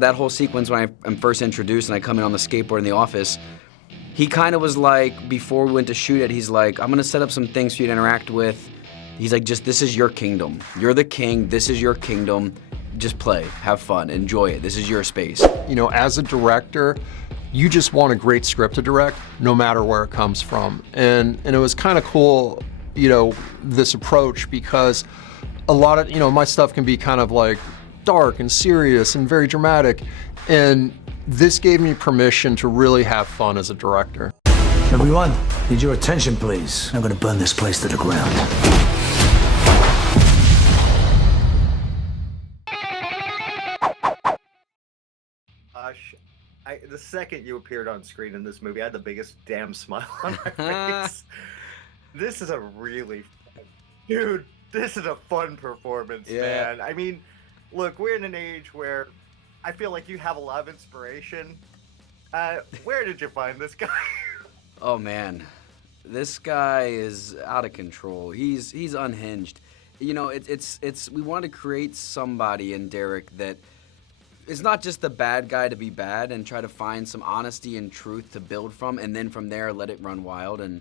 That whole sequence when I'm first introduced and I come in on the skateboard in the office, he kind of was like, before we went to shoot it, he's like, I'm gonna set up some things for you to interact with. He's like, just, this is your kingdom. You're the king, this is your kingdom. Just play, have fun, enjoy it. This is your space. You know, as a director, you just want a great script to direct, no matter where it comes from. And it was kind of cool, you know, this approach, because a lot of, you know, my stuff can be kind of like dark and serious and very dramatic. And this gave me permission to really have fun as a director. Everyone, need your attention, please. I'm gonna burn this place to the ground. The second you appeared on screen in this movie, I had the biggest damn smile on my face. This is a really, dude, this is a fun performance, man. I mean, look, we're in an age where I feel like you have a lot of inspiration. Where did you find this guy? Oh man, this guy is out of control. He's unhinged. You know, we wanted to create somebody in Derek that it's not just the bad guy to be bad, and try to find some honesty and truth to build from, and then from there let it run wild. And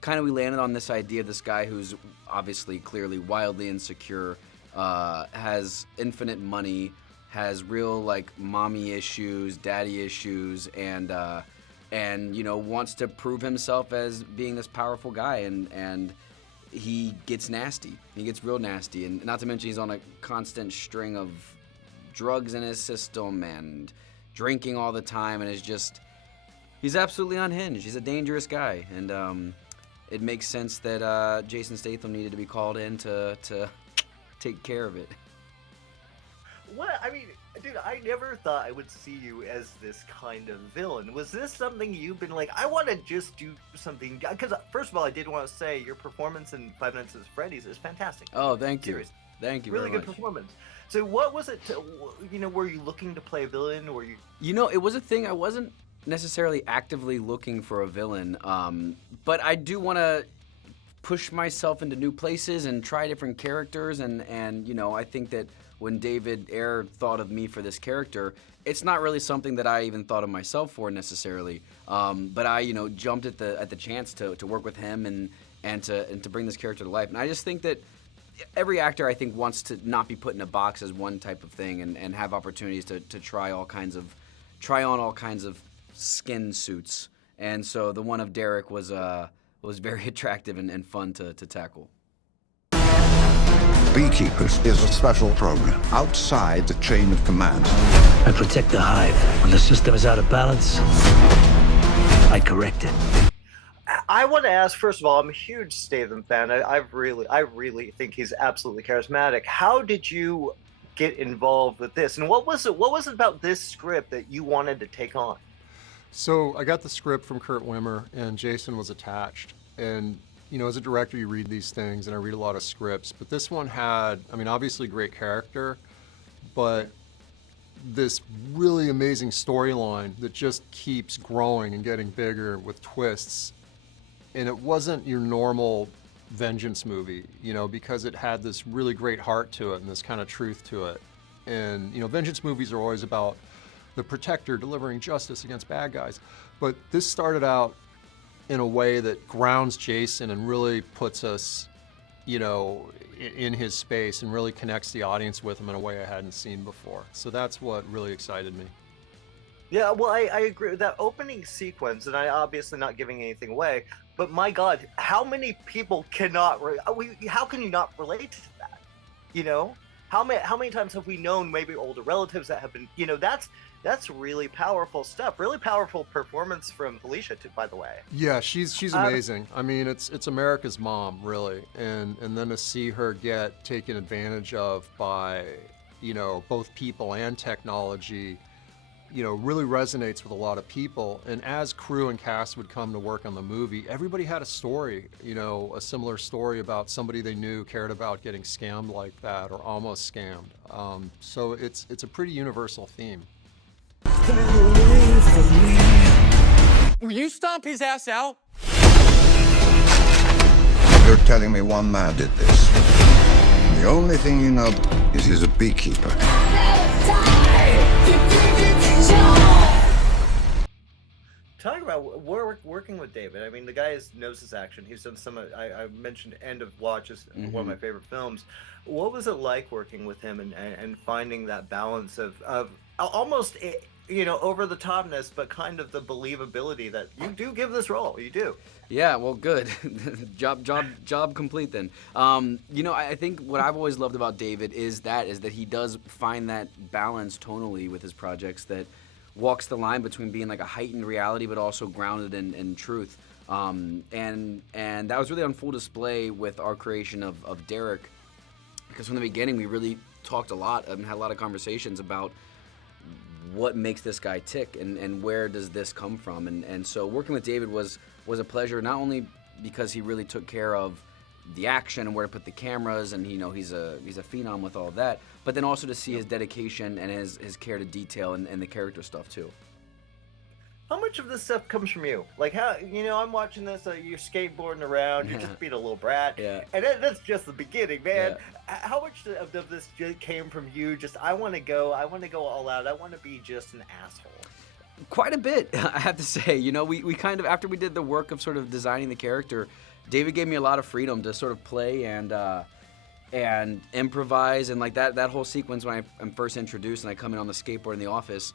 kind of we landed on this idea of this guy who's obviously clearly wildly insecure, has infinite money, has real like mommy issues, daddy issues, and you know, wants to prove himself as being this powerful guy, and he gets nasty. He gets real nasty, and not to mention he's on a constant string of drugs in his system and drinking all the time, and he's absolutely unhinged. He's a dangerous guy, and it makes sense that Jason Statham needed to be called in to take care of it. What? I mean, dude, I never thought I would see you as this kind of villain. Was this something you've been like, I want to just do something? Because first of all, I did want to say your performance in 5 Nights at Freddy's is fantastic. Oh, thank you. Seriously. Thank you really very good much. Performance. So what was it, you know, were you looking to play a villain, or were you? You know, it was a thing. I wasn't necessarily actively looking for a villain, but I do want to push myself into new places and try different characters, and you know, I think that when David Ayer thought of me for this character, it's not really something that I even thought of myself for necessarily, but I, you know, jumped at the chance to work with him and to bring this character to life. And I just think that every actor, I think, wants to not be put in a box as one type of thing, and have opportunities to try on all kinds of skin suits. And so the one of Derek was very attractive and fun to tackle. Beekeepers is a special program outside the chain of command. I protect the hive. When the system is out of balance, I correct it. I want to ask, first of all, I'm a huge Statham fan. I really think he's absolutely charismatic. How did you get involved with this? And what was it about this script that you wanted to take on? So I got the script from Kurt Wimmer, and Jason was attached. And you know, as a director, you read these things, and I read a lot of scripts, but this one had, I mean, obviously great character, but this really amazing storyline that just keeps growing and getting bigger with twists. And it wasn't your normal vengeance movie, you know, because it had this really great heart to it and this kind of truth to it. And, you know, vengeance movies are always about the protector delivering justice against bad guys. But this started out in a way that grounds Jason and really puts us, you know, in his space, and really connects the audience with him in a way I hadn't seen before. So that's what really excited me. Yeah, well, I agree with that opening sequence, and I obviously not giving anything away, but my God, how many people cannot, how can you not relate to that? You know, how many times have we known maybe older relatives that have been, you know, that's really powerful stuff. Really powerful performance from Felicia, too, by the way. Yeah, she's amazing. I mean, it's America's mom, really, and then to see her get taken advantage of by, you know, both people and technology, you know, really resonates with a lot of people. And as crew and cast would come to work on the movie, everybody had a story, you know, a similar story about somebody they knew cared about getting scammed like that, or almost scammed. So it's a pretty universal theme. Will you stomp his ass out? You're telling me one man did this. The only thing you know is he's a beekeeper. we're working with David. I mean, the guy knows his action. He's done some. I mentioned End of Watch is one of my favorite films. What was it like working with him and finding that balance of almost over the topness, but kind of the believability that you do give this role. You do. Yeah, well, good. job complete then. I think what I've always loved about David is that he does find that balance tonally with his projects that walks the line between being like a heightened reality but also grounded in truth. And that was really on full display with our creation of Derek, because from the beginning we really talked a lot and had a lot of conversations about what makes this guy tick and where does this come from. And so working with David was a pleasure, not only because he really took care of the action and where to put the cameras, and he's a phenom with all of that, but then also to see his dedication and his care to detail and the character stuff too. How much of this stuff comes from you? Like, how, I'm watching this, you're skateboarding around, you're just being a little brat. Yeah. And that's just the beginning, man. Yeah. How much of this came from you? Just, I want to go all out. I want to be just an asshole. Quite a bit, I have to say. We kind of, after we did the work of sort of designing the character, David gave me a lot of freedom to sort of play and improvise, and like that whole sequence when I'm first introduced and I come in on the skateboard in the office.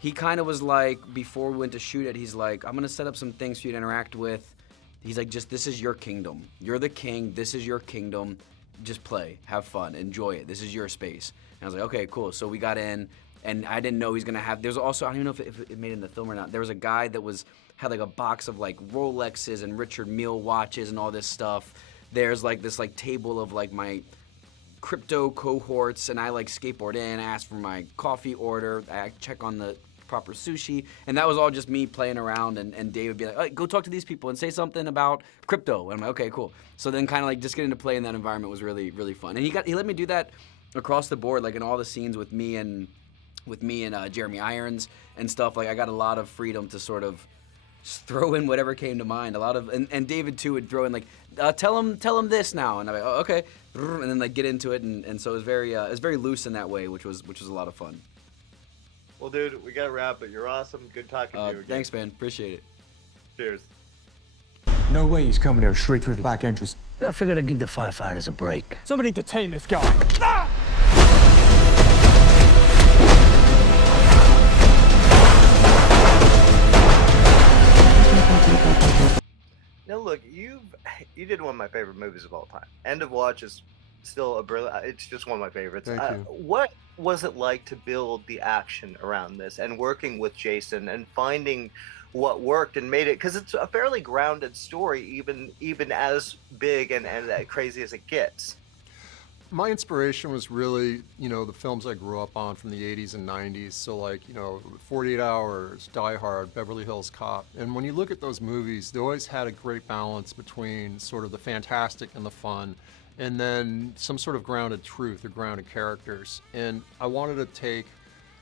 He kind of was like, before we went to shoot it, he's like, I'm going to set up some things for you to interact with. He's like, just, this is your kingdom. You're the king. This is your kingdom. Just play. Have fun. Enjoy it. This is your space. And I was like, okay, cool. So we got in, and I didn't know he's going to have, there's also, I don't even know if it made it in the film or not. There was a guy that had like a box of like Rolexes and Richard Mille watches and all this stuff. There's like this like table of like my crypto cohorts, and I like skateboard in, ask for my coffee order, I check on the proper sushi, and that was all just me playing around, and Dave would be like, oh, go talk to these people and say something about crypto, and I'm like, okay, cool. So then kind of like just getting to play in that environment was really, really fun, and he let me do that across the board, like in all the scenes with me and Jeremy Irons and stuff. Like I got a lot of freedom to sort of just throw in whatever came to mind. A lot of, and David too would throw in like, tell him this now, and I'm like, oh, okay, and then like get into it, and so it was very loose in that way, which was a lot of fun. Well, dude, we got to wrap it. You're awesome. Good talking to you again. Thanks, man. Appreciate it. Cheers. No way he's coming here straight through the back entrance. I figured I'd give the firefighters a break. Somebody detain this guy. Now, look, you did one of my favorite movies of all time. End of Watch is still a brilliant. It's just one of my favorites. Thank you. What was it like to build the action around this and working with Jason and finding what worked and made it? Because it's a fairly grounded story, even as big and crazy as it gets. My inspiration was really, the films I grew up on from the 80s and 90s. So like, 48 Hours, Die Hard, Beverly Hills Cop. And when you look at those movies, they always had a great balance between sort of the fantastic and the fun, and then some sort of grounded truth or grounded characters. And I wanted to take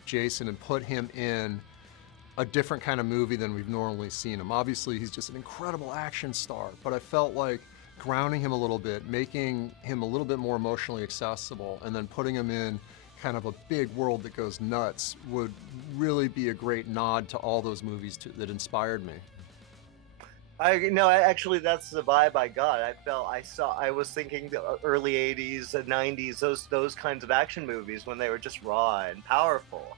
Jason and put him in a different kind of movie than we've normally seen him. Obviously, he's just an incredible action star, but I felt like grounding him a little bit, making him a little bit more emotionally accessible, and then putting him in kind of a big world that goes nuts would really be a great nod to all those movies that inspired me. Actually, that's the vibe I got. I was thinking the early 80s and 90s, those kinds of action movies when they were just raw and powerful.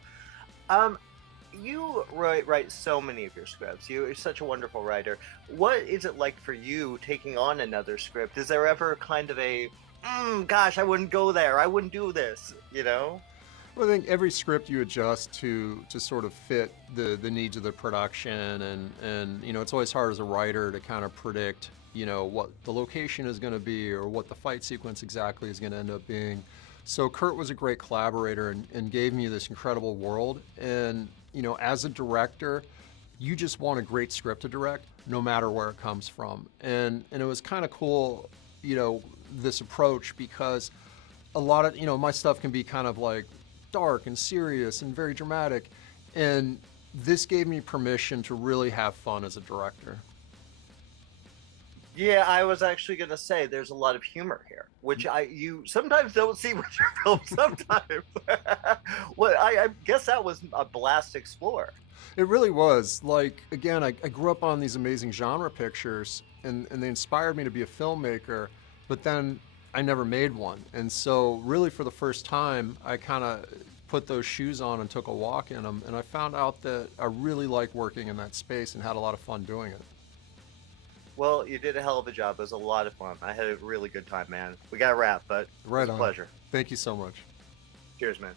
You write so many of your scripts. You're such a wonderful writer. What is it like for you taking on another script? Is there ever kind of a, gosh, I wouldn't go there, I wouldn't do this, Well, I think every script you adjust to sort of fit the needs of the production, and it's always hard as a writer to kind of predict what the location is going to be or what the fight sequence exactly is going to end up being. So Kurt was a great collaborator and gave me this incredible world. And as a director, you just want a great script to direct, no matter where it comes from. And it was kind of cool, this approach, because a lot of my stuff can be kind of like dark and serious and very dramatic, and this gave me permission to really have fun as a director. Yeah, I was actually going to say there's a lot of humor here, which you sometimes don't see with your films. Sometimes, well, I guess that was a blast to explore. It really was. Like, again, I grew up on these amazing genre pictures, and they inspired me to be a filmmaker, but then I never made one. And so, really, for the first time, I kind of put those shoes on and took a walk in them, and I found out that I really like working in that space and had a lot of fun doing it. Well, you did a hell of a job. It was a lot of fun. I had a really good time, man. We got to wrap, but it Right was a on. pleasure. Thank you so much. Cheers, man.